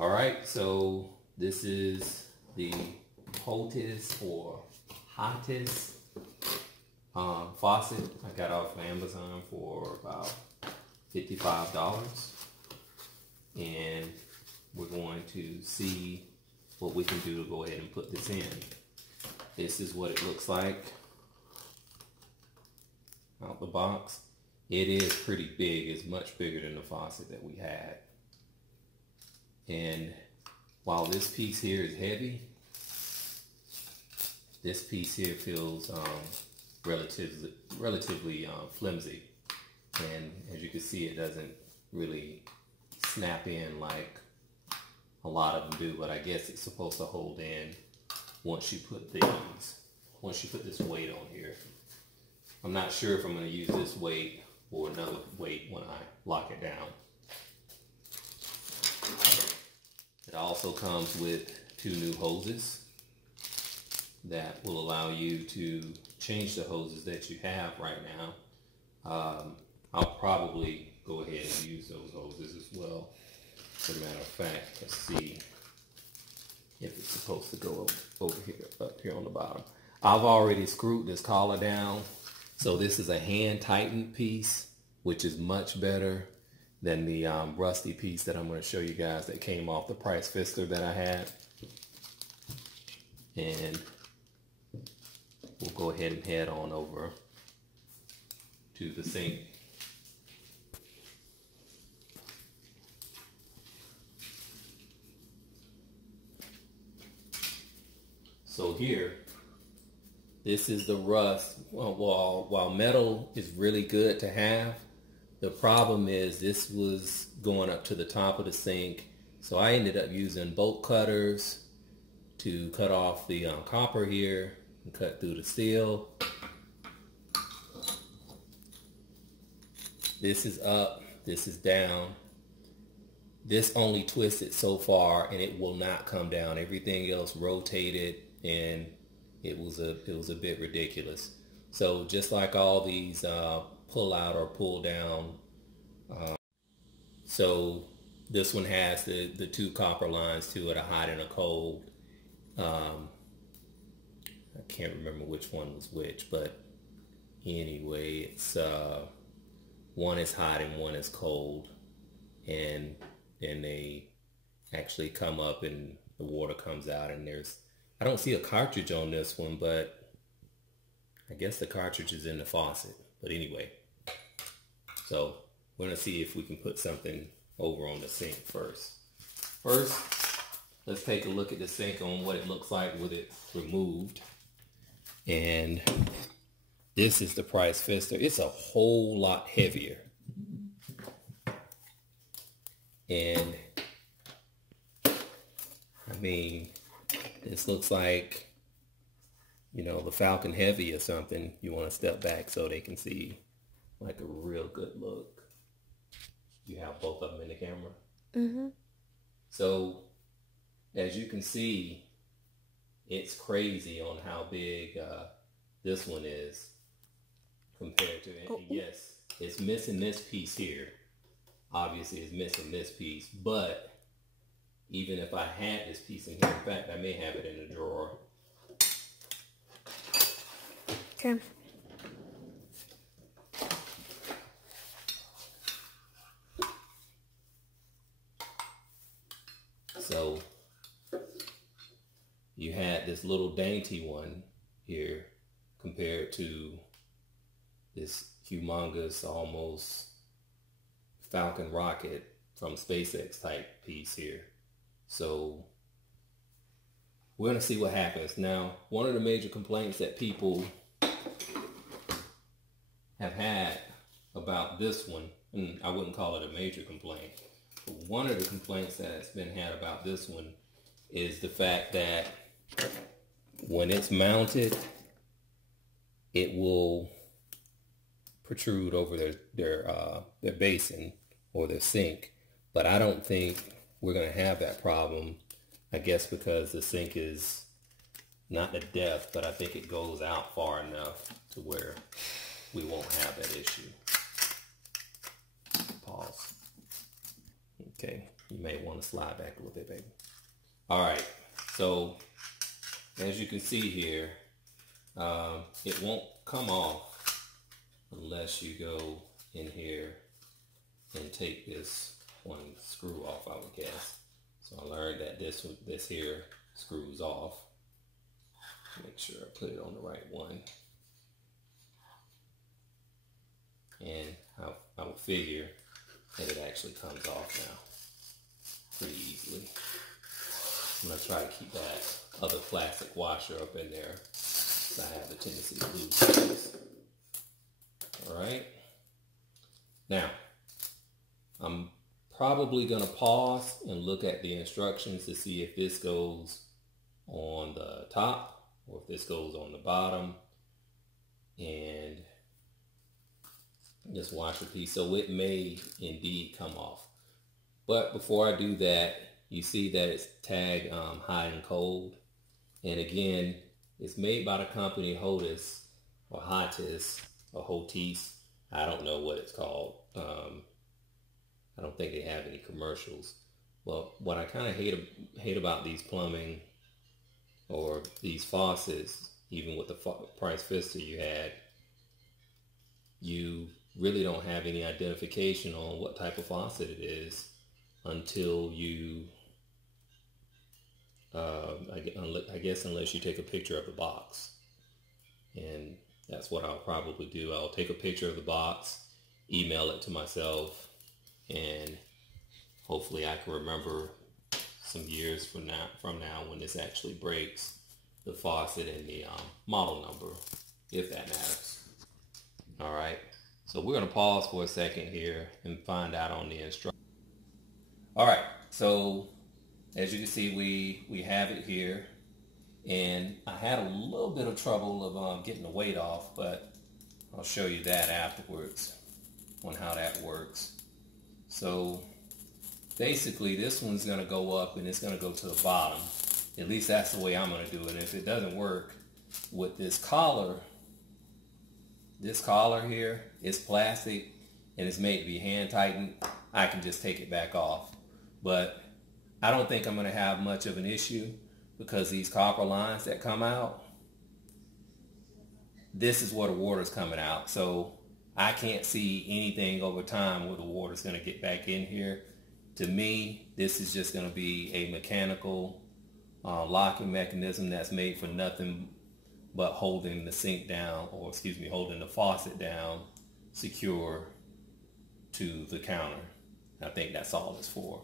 All right, so this is the Hotis or Hotis faucet. I got off of Amazon for about $55. And we're going to see what we can do to go ahead and put this in. This is what it looks like out the box. It is pretty big. It's much bigger than the faucet that we had. And while this piece here is heavy, this piece here feels relatively flimsy. And as you can see, it doesn't really snap in like a lot of them do, but I guess it's supposed to hold in once you put this weight on here. I'm not sure if I'm going to use this weight or another weight when I lock it down. It also comes with 2 new hoses that will allow you to change the hoses that you have right now. I'll probably go ahead and use those hoses as well. As a matter of fact, let's see if it's supposed to go over here, up here on the bottom. I've already screwed this collar down. So this is a hand tightened piece, which is much better than the rusty piece that I'm going to show you guys that came off the Price Fister that I had. And we'll go ahead and head on over to the sink. So here, this is the rust. While metal is really good to have, the problem is this was going up to the top of the sink. So I ended up using bolt cutters to cut off the copper here and cut through the steel. This is up, this is down. This only twisted so far and it will not come down. Everything else rotated and it was a bit ridiculous. So just like all these pull out or pull down, so this one has the 2 copper lines to it, a hot and a cold. I can't remember which one was which, but anyway, it's one is hot and one is cold, and then they actually come up and the water comes out, and I don't see a cartridge on this one, but I guess the cartridge is in the faucet. But anyway, so we're going to see if we can put something over on the sink first. First, let's take a look at the sink on what it looks like with it removed. And this is the Price Fister. It's a whole lot heavier. And I mean, this looks like, you know, the Falcon Heavy or something. You want to step back so they can see like a real good look. You have both of them in the camera. Mm-hmm. So as you can see, it's crazy on how big this one is compared to it. Oh. Yes, it's missing this piece here. Obviously it's missing this piece, but even if I had this piece in here, in fact, I may have it in a drawer. Okay. So you had this little dainty one here compared to this humongous, almost Falcon rocket from SpaceX type piece here. So we're going to see what happens. Now, one of the major complaints that people have had about this one, and I wouldn't call it a major complaint, but one of the complaints that's been had about this one is the fact that when it's mounted, it will protrude over their basin or their sink. But I don't think we're going to have that problem, I guess because the sink is not the depth, but I think it goes out far enough to where we won't have that issue. Pause. Okay, you may want to slide back a little bit, baby. All right, so as you can see here, it won't come off unless you go in here and take this one screw off, I would guess. So I learned that this here screws off. Make sure I put it on the right one. And I would figure that it actually comes off now pretty easily. I'm going to try to keep that other plastic washer up in there, so I have the tendency to lose things. Alright. Now, I'm probably going to pause and look at the instructions to see if this goes on the top or if this goes on the bottom. And this washer piece, so it may indeed come off. But before I do that, you see that it's tagged hot and cold. And again, it's made by the company Hotis or Hotis or Hotis. I don't know what it's called. I don't think they have any commercials. Well, what I kind of hate about these plumbing or these faucets, even with the price Vista you had, you really don't have any identification on what type of faucet it is until you, I guess unless you take a picture of the box. And that's what I'll probably do. I'll take a picture of the box, email it to myself, and hopefully I can remember some years from now when this actually breaks, the faucet and the model number, if that matters. All right. So we're going to pause for a second here and find out on the instructions. All right, so as you can see, we have it here, and I had a little bit of trouble of getting the weight off, but I'll show you that afterwards on how that works. So basically this one's going to go up and it's going to go to the bottom. At least that's the way I'm going to do it. And if it doesn't work with this collar here is plastic and it's made to be hand tightened, I can just take it back off. But I don't think I'm going to have much of an issue because these copper lines that come out, this is where the water's coming out. So I can't see anything over time where the water's going to get back in here. To me, this is just going to be a mechanical locking mechanism that's made for nothing but holding the sink down, or excuse me, holding the faucet down secure to the counter. I think that's all it's for.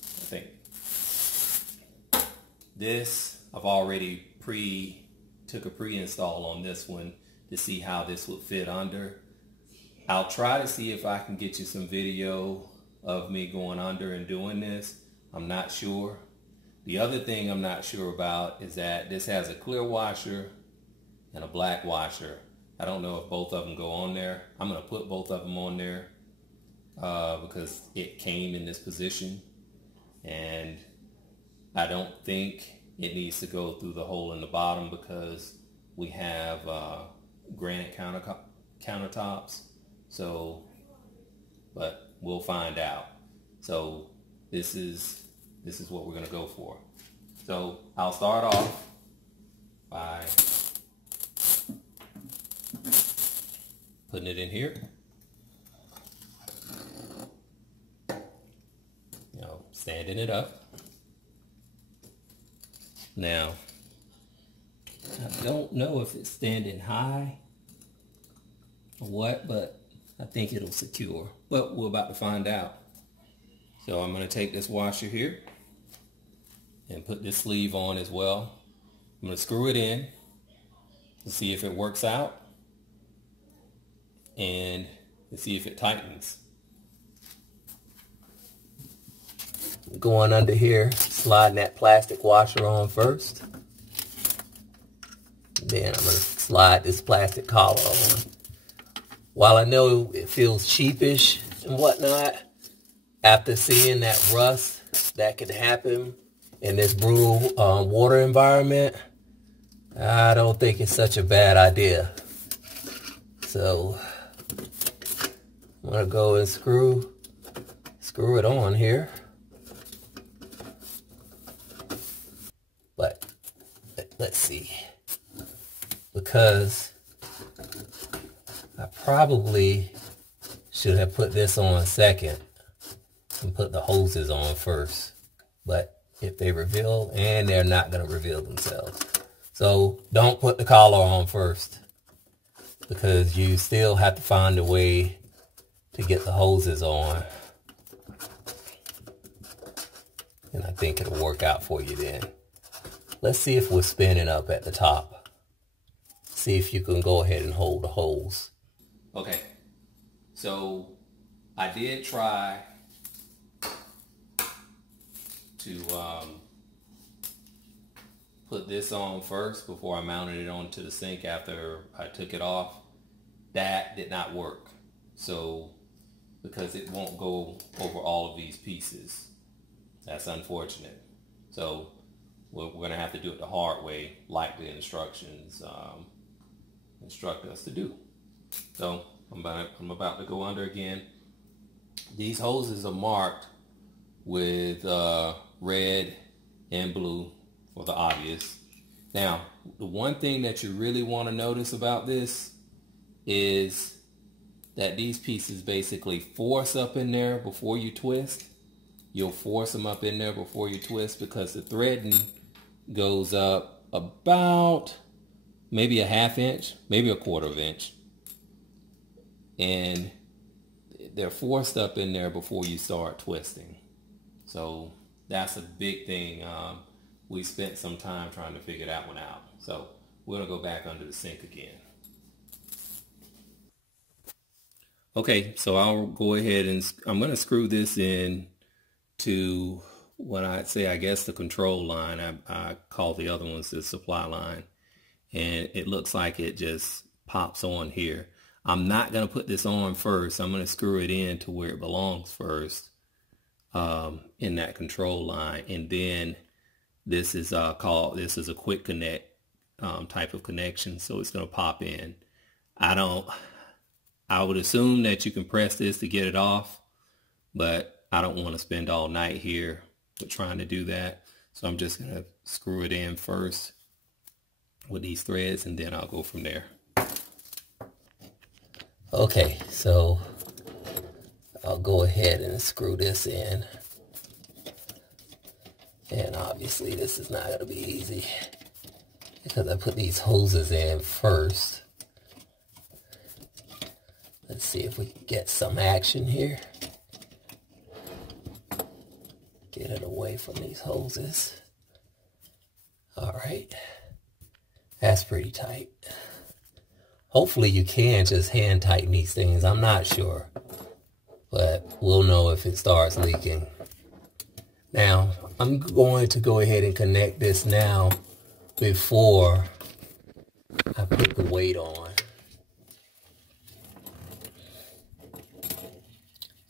I think this, I've already took a pre-install on this one to see how this would fit under. I'll try to see if I can get you some video of me going under and doing this. I'm not sure. The other thing I'm not sure about is that this has a clear washer and a black washer. I don't know if both of them go on there. I'm going to put both of them on there because it came in this position, and I don't think it needs to go through the hole in the bottom because we have granite countertops. So, but we'll find out. So this is what we're going to go for. So I'll start off by putting it in here. You know, standing it up. Now, I don't know if it's standing high or what, but I think it'll secure. But we're about to find out. So I'm going to take this washer here and put this sleeve on as well. I'm going to screw it in to see if it works out and to see if it tightens. Going under here, sliding that plastic washer on first. Then I'm going to slide this plastic collar on. While I know it feels cheapish and whatnot, after seeing that rust that can happen in this brutal water environment, I don't think it's such a bad idea. So I'm going to go and screw screw it on here. But let's see, because I probably should have put this on second and put the hoses on first. But if they reveal, and they're not going to reveal themselves. So don't put the collar on first, because you still have to find a way to get the hoses on. And I think it'll work out for you then. Let's see if we're spinning up at the top. See if you can go ahead and hold the hose. Okay, so I did try to put this on first before I mounted it onto the sink after I took it off. That did not work. So, because it won't go over all of these pieces. That's unfortunate. So, we're going to have to do it the hard way, like the instructions instruct us to do. So, I'm about to go under again. These hoses are marked with red and blue for the obvious. Now, the one thing that you really want to notice about this is that these pieces basically force up in there before you twist. You'll force them up in there before you twist, because the threading goes up about maybe a ½ inch, maybe a ¼ inch. And they're forced up in there before you start twisting. So that's a big thing. We spent some time trying to figure that one out. So we're going to go back under the sink again. Okay, so I'll go ahead and I'm going to screw this in to what I'd say, I guess, the control line. I call the other ones the supply line. And it looks like it just pops on here. I'm not going to put this on first. I'm going to screw it in to where it belongs first in that control line. And then this is a quick connect type of connection. So it's going to pop in. I would assume that you can press this to get it off, but I don't want to spend all night here with trying to do that. So I'm just going to screw it in first with these threads, and then I'll go from there. Okay, so I'll go ahead and screw this in. And obviously this is not going to be easy because I put these hoses in first. Let's see if we can get some action here. Get it away from these hoses. All right. That's pretty tight. Hopefully you can just hand tighten these things. I'm not sure. But we'll know if it starts leaking. Now, I'm going to go ahead and connect this now before I put the weight on.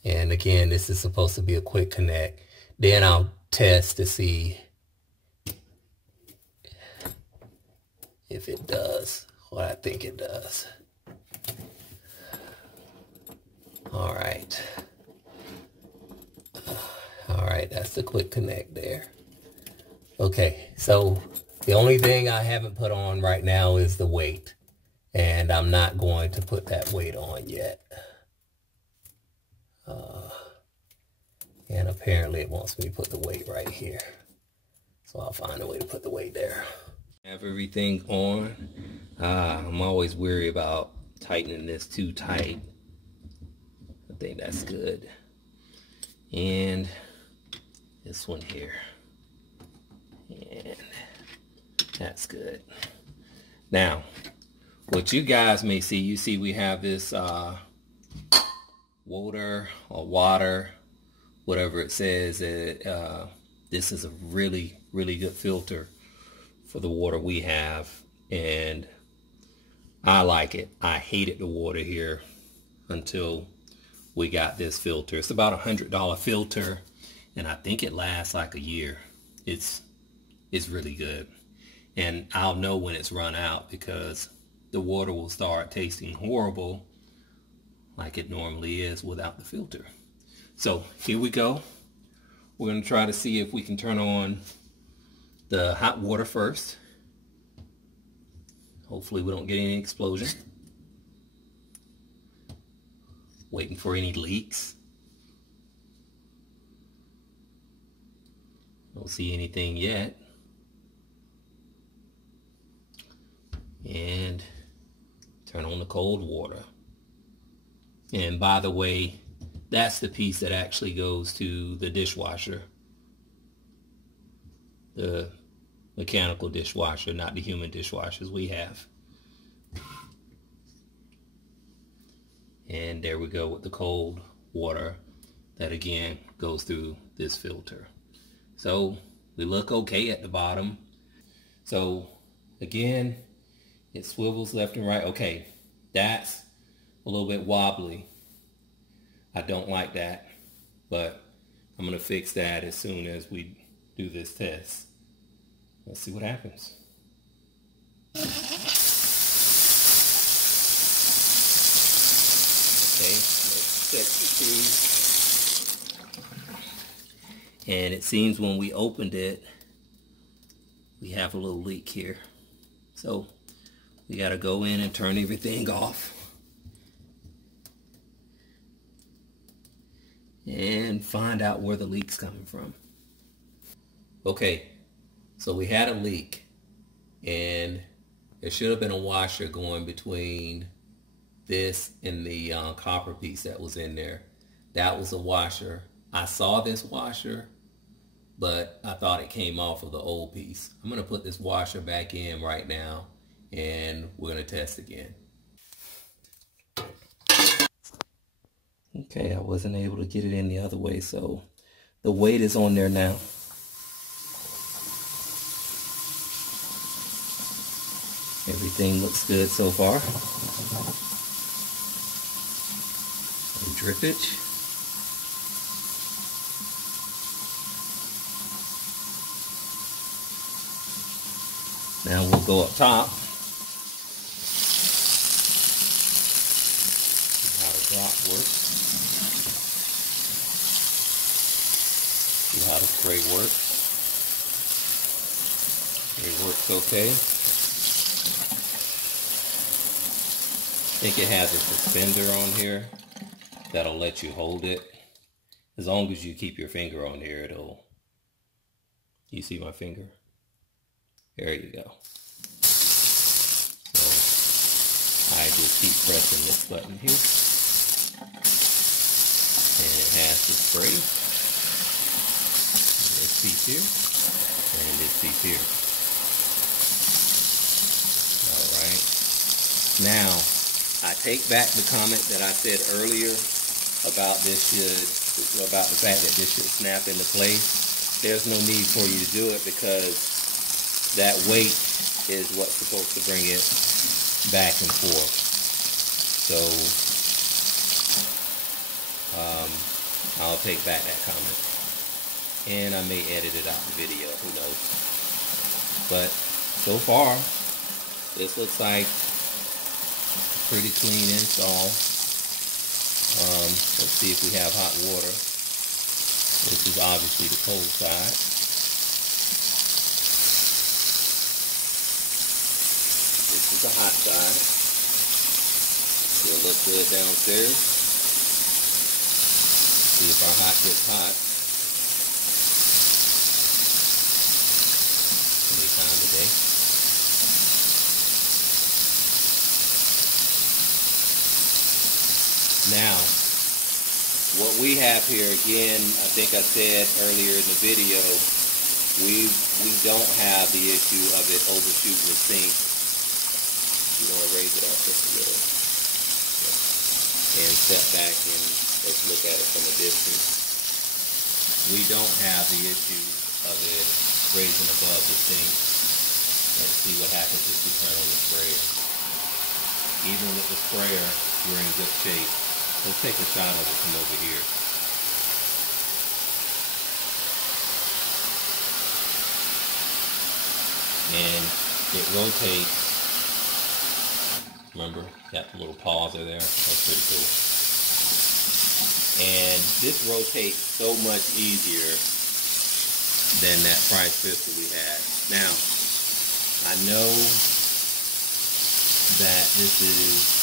And again, this is supposed to be a quick connect. Then I'll test to see if it does what I think it does. All right. All right, that's the quick connect there. Okay, so the only thing I haven't put on right now is the weight. And I'm not going to put that weight on yet. And apparently it wants me to put the weight right here. So I'll find a way to put the weight there. Have everything on. I'm always weary about tightening this too tight. I think that's good. And this one here. And that's good. Now, what you guys may see, you see we have this water or water, whatever it says. This is a really, really good filter for the water we have, and I like it. I hated the water here until we got this filter. It's about $100 filter, and I think it lasts like a year. It's really good, and I'll know when it's run out because the water will start tasting horrible like it normally is without the filter. So here we go. We're going to try to see if we can turn on the hot water first. Hopefully we don't get any explosion. Waiting for any leaks. Don't see anything yet. And turn on the cold water. And by the way, that's the piece that actually goes to the dishwasher. The mechanical dishwasher, not the human dishwashers we have. And there we go with the cold water that again goes through this filter. So we look okay at the bottom. So again, it swivels left and right. Okay, that's a little bit wobbly. I don't like that, but I'm gonna fix that as soon as we do this test. Let's see what happens. Okay, let's check the tube. And it seems when we opened it, we have a little leak here. So we gotta go in and turn everything off. And find out where the leak's coming from. Okay, so we had a leak, and there should have been a washer going between this and the copper piece that was in there. That was a washer. I saw this washer, but I thought it came off of the old piece. I'm gonna put this washer back in right now, and we're gonna test again. Okay, I wasn't able to get it in the other way, so the weight is on there now. Everything looks good so far. And drippage. Now we'll go up top. See how the drop works. See how the spray works. It works okay. I think it has a suspender on here that'll let you hold it. As long as you keep your finger on here, it'll... You see my finger? There you go. So I just keep pressing this button here. And it has the spray. And this piece here. And this piece here. Alright. Now, I take back the comment that I said earlier about about the fact that this should snap into place. There's no need for you to do it because that weight is what's supposed to bring it back and forth. So I'll take back that comment. And I may edit it out the video, who knows. But so far, this looks like pretty clean install. Let's see if we have hot water. This is obviously the cold side. This is the hot side. Still look good downstairs. See if our hot gets hot. Any time of day. Now, what we have here, again, I think I said earlier in the video, we don't have the issue of it overshooting the sink. You want to raise it up just a little. And step back and let's look at it from a distance. We don't have the issue of it raising above the sink. Let's see what happens if we turn on the sprayer. Even with the sprayer, we're in good shape. Let's take a shot of it from over here. And it rotates. Remember, got the little pauser there. That's pretty cool. And this rotates so much easier than that price pistol we had. Now, I know that this is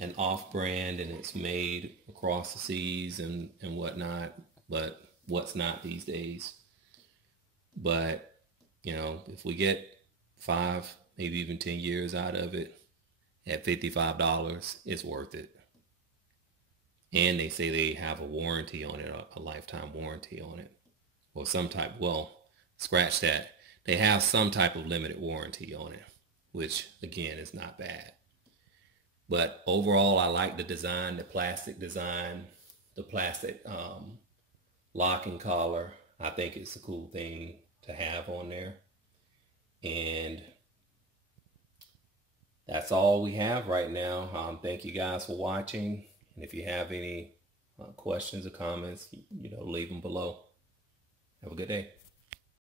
an off-brand and it's made across the seas and whatnot, but what's not these days. But, you know, if we get 5, maybe even 10 years out of it at $55, it's worth it. And they say they have a warranty on it, a lifetime warranty on it. Or some type, well, scratch that. They have some type of limited warranty on it, which again is not bad. But overall, I like the design, the plastic design, the plastic locking collar. I think it's a cool thing to have on there. And that's all we have right now. Thank you guys for watching. And if you have any questions or comments, you know, leave them below. Have a good day.